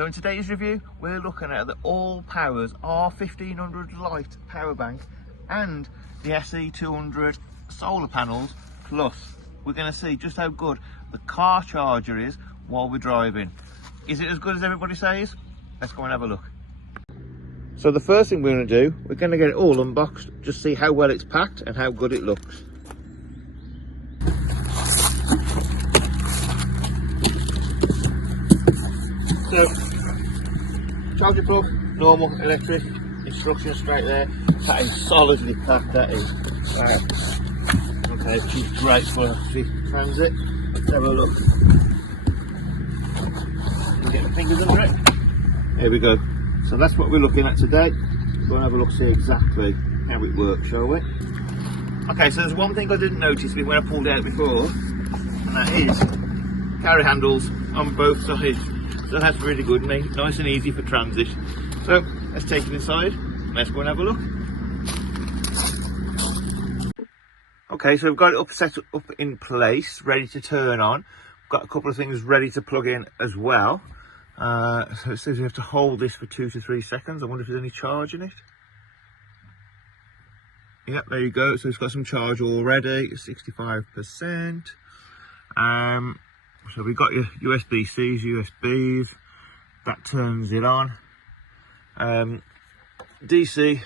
So in today's review, we're looking at the ALLPOWERS R1500 Lite power bank and the SE200 solar panels, plus we're going to see just how good the car charger is while we're driving. Is it as good as everybody says? Let's go and have a look. So the first thing we're going to do, we're going to get it all unboxed, just see how well it's packed and how good it looks. So, charger plug, normal, electric, instructions straight there. That is solidly packed, that is. Okay, which is great for the transit. Let's have a look. Get the fingers under it. There we go. So that's what we're looking at today. Go and have a look, see exactly how it works, shall we? Okay, so there's one thing I didn't notice when I pulled it out before, and that is carry handles on both sides. So that's really good, nice and easy for transit. So let's take it inside and let's go and have a look. Okay, so we've got it up, set up in place, ready to turn on. We've got a couple of things ready to plug in as well. So it says we have to hold this for 2 to 3 seconds. I wonder if there's any charge in it. Yep, there you go. So it's got some charge already, 65%. So we've got your USB-Cs, USBs, that turns it on. DC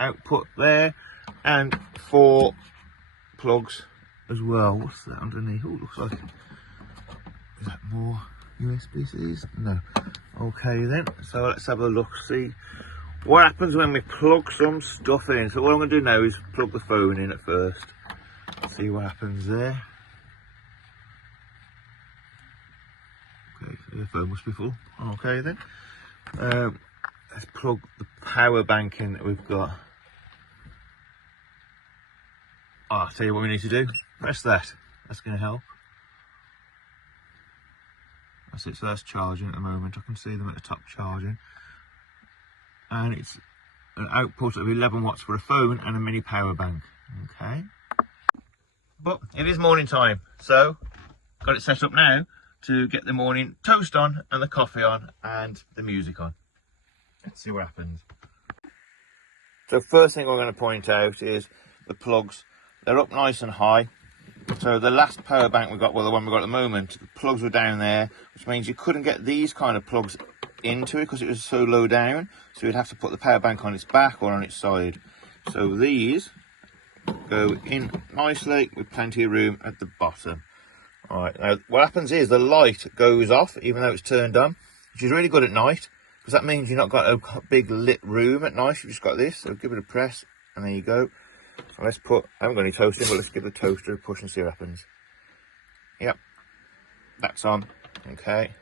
output there, and 4 plugs as well. What's that underneath? Oh, looks like, is that more USB-Cs? No. Okay then, so let's have a look, see what happens when we plug some stuff in. So what I'm going to do now is plug the phone in at first, see what happens there. Okay, so the phone must be full. Okay then, let's plug the power bank in that we've got. Oh, I'll tell you what we need to do. Press that. That's going to help. That's it. So that's charging at the moment. I can see them at the top charging. And it's an output of 11 watts for a phone and a mini power bank. Okay. But it is morning time. So, got it set up now to get the morning toast on and the coffee on and the music on. Let's see what happens. So first thing I'm going to point out is the plugs. They're up nice and high. So the last power bank we got, well the one we got at the moment, the plugs were down there, which means you couldn't get these kind of plugs into it because it was so low down. So you'd have to put the power bank on its back or on its side. So these go in nicely with plenty of room at the bottom. Alright, now what happens is the light goes off even though it's turned on, which is really good at night because that means you've not got a big lit room at night. You've just got this. So give it a press and there you go. So let's put, I haven't got any toasting, but let's give the toaster a push and see what happens. Yep, that's on. Okay.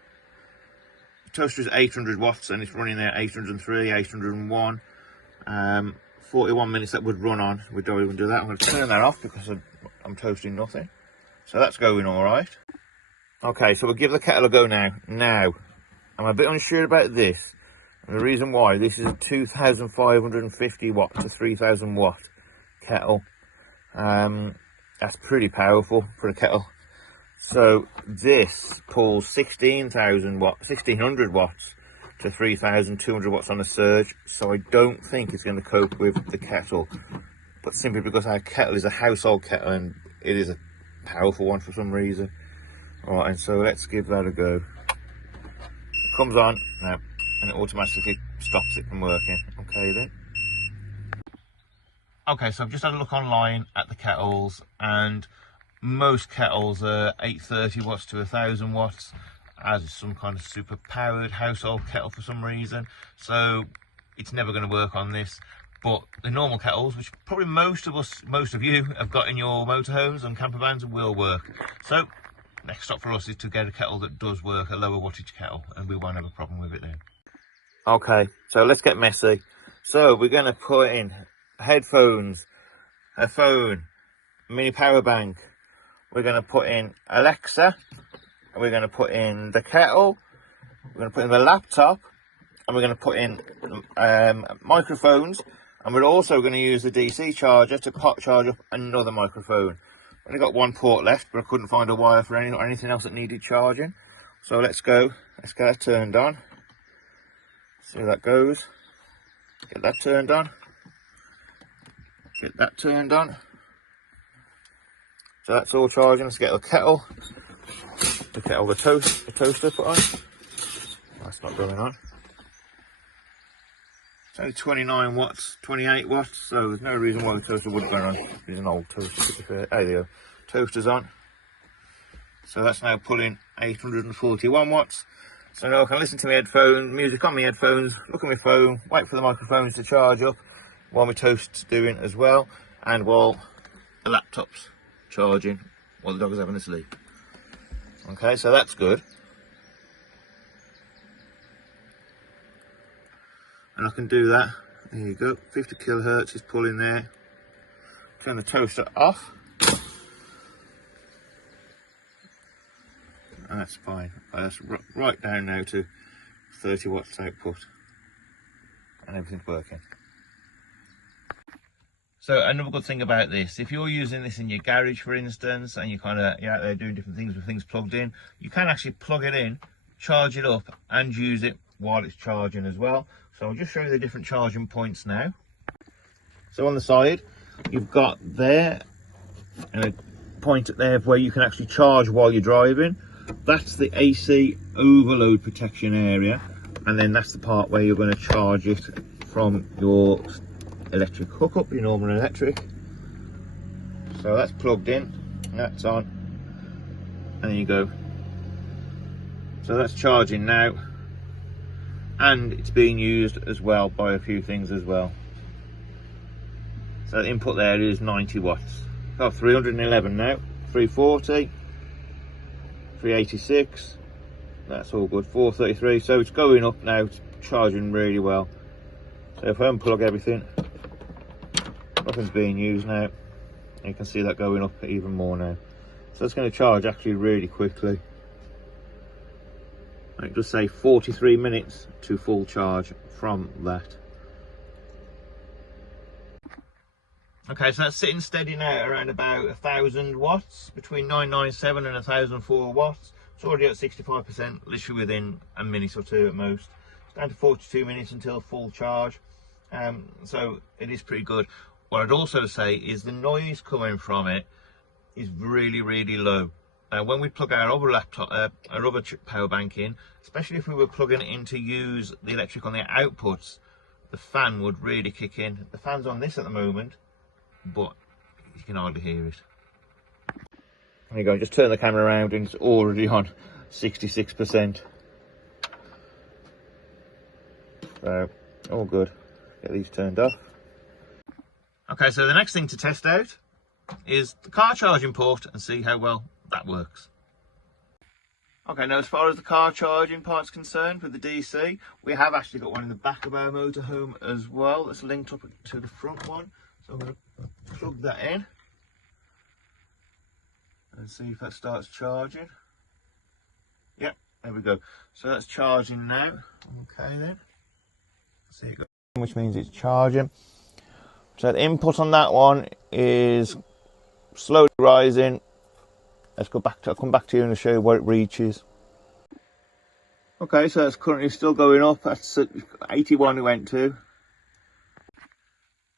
The toaster is 800 watts and it's running there 803, 801. 41 minutes that would run on. We don't even do that. I'm going to turn that off because I'm toasting nothing. So that's going all right. Okay, so we'll give the kettle a go now. Now, I'm a bit unsure about this. And the reason why, this is a 2,550 watt to 3,000 watt kettle. That's pretty powerful for a kettle. So this pulls 1,600 watts to 3,200 watts on a surge. So I don't think it's going to cope with the kettle. But simply because our kettle is a household kettle and it is a powerful one for some reason. Alright, and so let's give that a go. It comes on now and it automatically stops it from working. Okay then. Okay, so I've just had a look online at the kettles and most kettles are 830 watts to 1,000 watts as some kind of super powered household kettle for some reason. So it's never going to work on this. But the normal kettles, which probably most of you have got in your motorhomes and camper vans, will work. So next stop for us is to get a kettle that does work, a lower wattage kettle, and we won't have a problem with it then. Okay, so let's get messy. So we're going to put in headphones, a phone, mini power bank. We're going to put in Alexa. We're going to put in the kettle. We're going to put in the laptop, and we're going to put in microphones. And we're also going to use the DC charger to charge up another microphone. I've only got one port left, but I couldn't find a wire for anything else that needed charging. So let's get that turned on. See how that goes. Get that turned on. Get that turned on. So that's all charging. Let's get the kettle. The toaster put on. That's not going on. It's only 29 watts, 28 watts, so there's no reason why the toaster wouldn't go on. It's an old toaster. There you go. Toaster's on. So that's now pulling 841 watts. So now I can listen to my headphones, music on my headphones, look at my phone, wait for the microphones to charge up while my toast's doing as well, and while the laptop's charging while the dog is having a sleep. Okay, so that's good. And I can do that. There you go. 50 kilohertz is pulling there. Turn the toaster off. And that's fine. That's right down now to 30 watts output. And everything's working. So another good thing about this, if you're using this in your garage, for instance, and you're out there doing different things with things plugged in, you can actually plug it in, charge it up, and use it while it's charging as well. So I'll just show you the different charging points now. So on the side, you've got there a point there where you can actually charge while you're driving. That's the AC overload protection area, and then that's the part where you're going to charge it from your electric hookup, your normal electric. So that's plugged in, that's on, and there you go. So that's charging now, and it's being used as well by a few things as well. So the input there is 90 watts. Got 311 now, 340, 386, that's all good, 433. So it's going up now, it's charging really well. So if I unplug everything, nothing's being used now. You can see that going up even more now. So it's going to charge actually really quickly. It does say 43 minutes to full charge from that. Okay, so that's sitting steady now around about 1,000 watts, between 997 and 1,004 watts. It's already at 65%, literally within a minute or two at most. It's down to 42 minutes until full charge. So it is pretty good. What I'd also say is the noise coming from it is really, really low. When we plug our other laptop, our other power bank in, especially if we were plugging it in to use the electric on the outputs, the fan would really kick in. The fan's on this at the moment, but you can hardly hear it. There you go, just turn the camera around and it's already on 66%. So, all good. Get these turned off. Okay, so the next thing to test out is the car charging port and see how well that works. Okay, now as far as the car charging part's concerned with the DC, we have actually got one in the back of our motorhome as well that's linked up to the front one. So I'm going to plug that in and see if that starts charging. Yep, there we go. So that's charging now. Okay then. See it go, which means it's charging. So the input on that one is slowly rising. Let's go back to, I'll come back to you and show you what it reaches. Okay, so it's currently still going up. That's 81 it went to.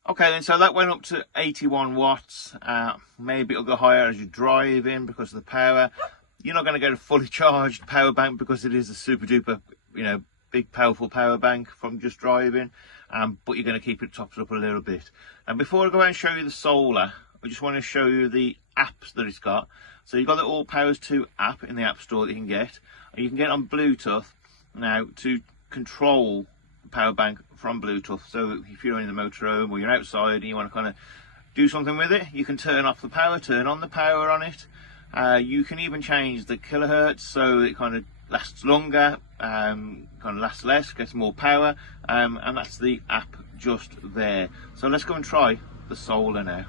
Okay then, so that went up to 81 watts. Maybe it'll go higher as you drive in because of the power. You're not going to get a fully charged power bank because it is a super duper, big powerful power bank from just driving. But you're going to keep it topped up a little bit. And before I go and show you the solar, I just want to show you the apps that it's got. So you've got the ALLPOWERS 2 app in the App Store that you can get. And you can get on Bluetooth now to control the power bank from Bluetooth. So if you're in the motorhome or you're outside and you want to kind of do something with it, you can turn off the power, turn on the power on it. You can even change the kilohertz so it kind of lasts longer, kind of lasts less, gets more power, and that's the app just there. So let's go and try the solar now.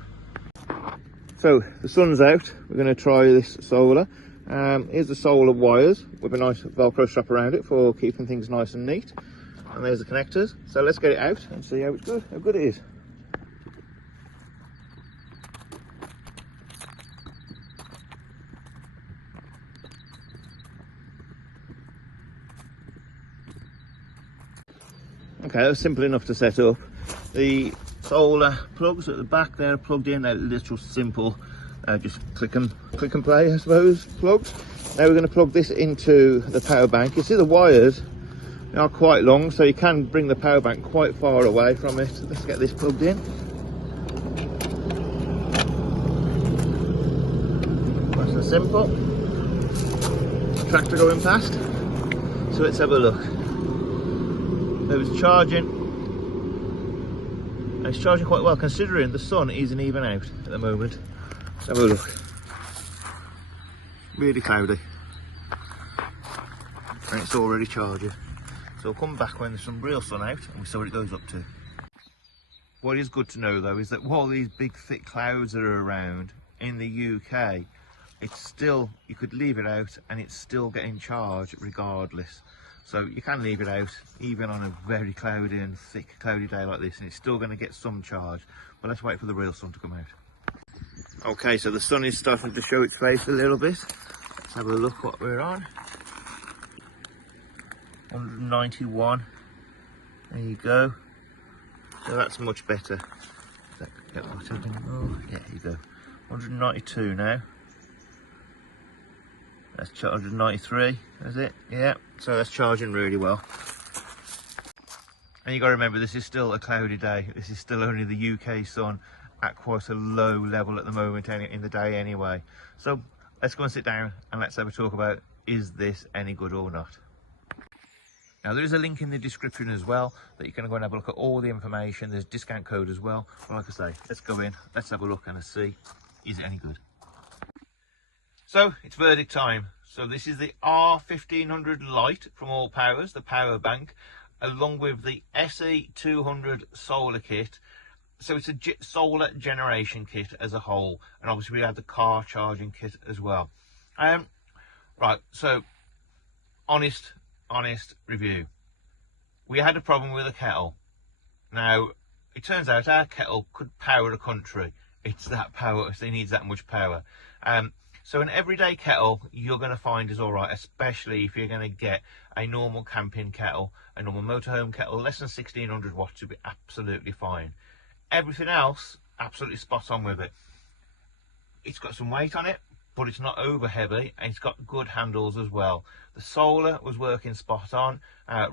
So the sun's out, we're going to try this solar. Here's the solar wires with a nice velcro strap around it for keeping things nice and neat, and there's the connectors. So let's get it out and see how good it is. Okay, that was simple enough to set up. The solar plugs at the back there are plugged in. They're literal simple, just click and play, I suppose, plugs. Now we're going to plug this into the power bank. You see the wires are quite long, so you can bring the power bank quite far away from it. Let's get this plugged in. Nice and simple. Tractor going past. So let's have a look. It was charging, and it's charging quite well considering the sun isn't even out at the moment. Let's have a look. Really cloudy, and it's already charging. So we'll come back when there's some real sun out and we see what it goes up to. What is good to know though is that while these big thick clouds are around in the UK, it's still, you could leave it out and it's still getting charged regardless. So you can leave it out even on a very cloudy and thick cloudy day like this, and it's still going to get some charge. But let's wait for the real sun to come out. Okay, so the sun is starting to show its face a little bit. Let's have a look what we're on. 191. There you go. So that's much better. Oh, yeah, here you go. 192 now. That's 193, is it? Yeah, so that's charging really well. And you got to remember, this is still a cloudy day. This is still only the UK sun at quite a low level at the moment in the day anyway. So let's go and sit down and let's have a talk about, is this any good or not? Now there is a link in the description as well that you can go and have a look at all the information. There's a discount code as well. But like I say, let's go in, let's have a look and see, is it any good? So it's verdict time. So this is the R1500 Lite from ALLPOWERS, the power bank, along with the SE200 solar kit. So it's a solar generation kit as a whole, and obviously we have the car charging kit as well. Right, so honest review. We had a problem with a kettle. Now it turns out our kettle could power a country. It's that power, it needs that much power. So an everyday kettle you're going to find is all right, especially if you're going to get a normal camping kettle, a normal motorhome kettle. Less than 1600 watts would be absolutely fine. Everything else, absolutely spot on with it. It's got some weight on it, but it's not over heavy, and it's got good handles as well. The solar was working spot on,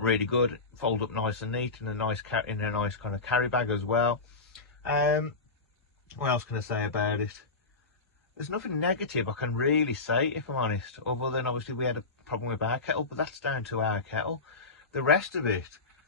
really good. Fold up nice and neat, and a nice kind of carry bag as well. What else can I say about it? There's nothing negative I can really say, if I'm honest, other than obviously we had a problem with our kettle, but that's down to our kettle. The rest of it,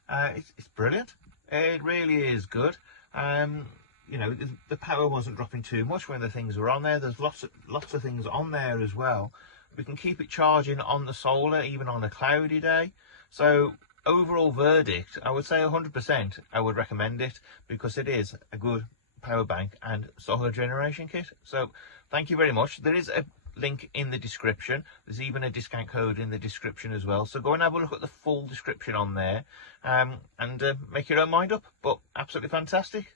it's brilliant. It really is good. You know, the power wasn't dropping too much when the things were on there. There's lots of things on there as well. We can keep it charging on the solar, even on a cloudy day. So overall verdict, I would say 100%. I would recommend it because it is a good power bank and solar generation kit. So thank you very much. There is a link in the description. There's even a discount code in the description as well. So go and have a look at the full description on there and make your own mind up. But absolutely fantastic.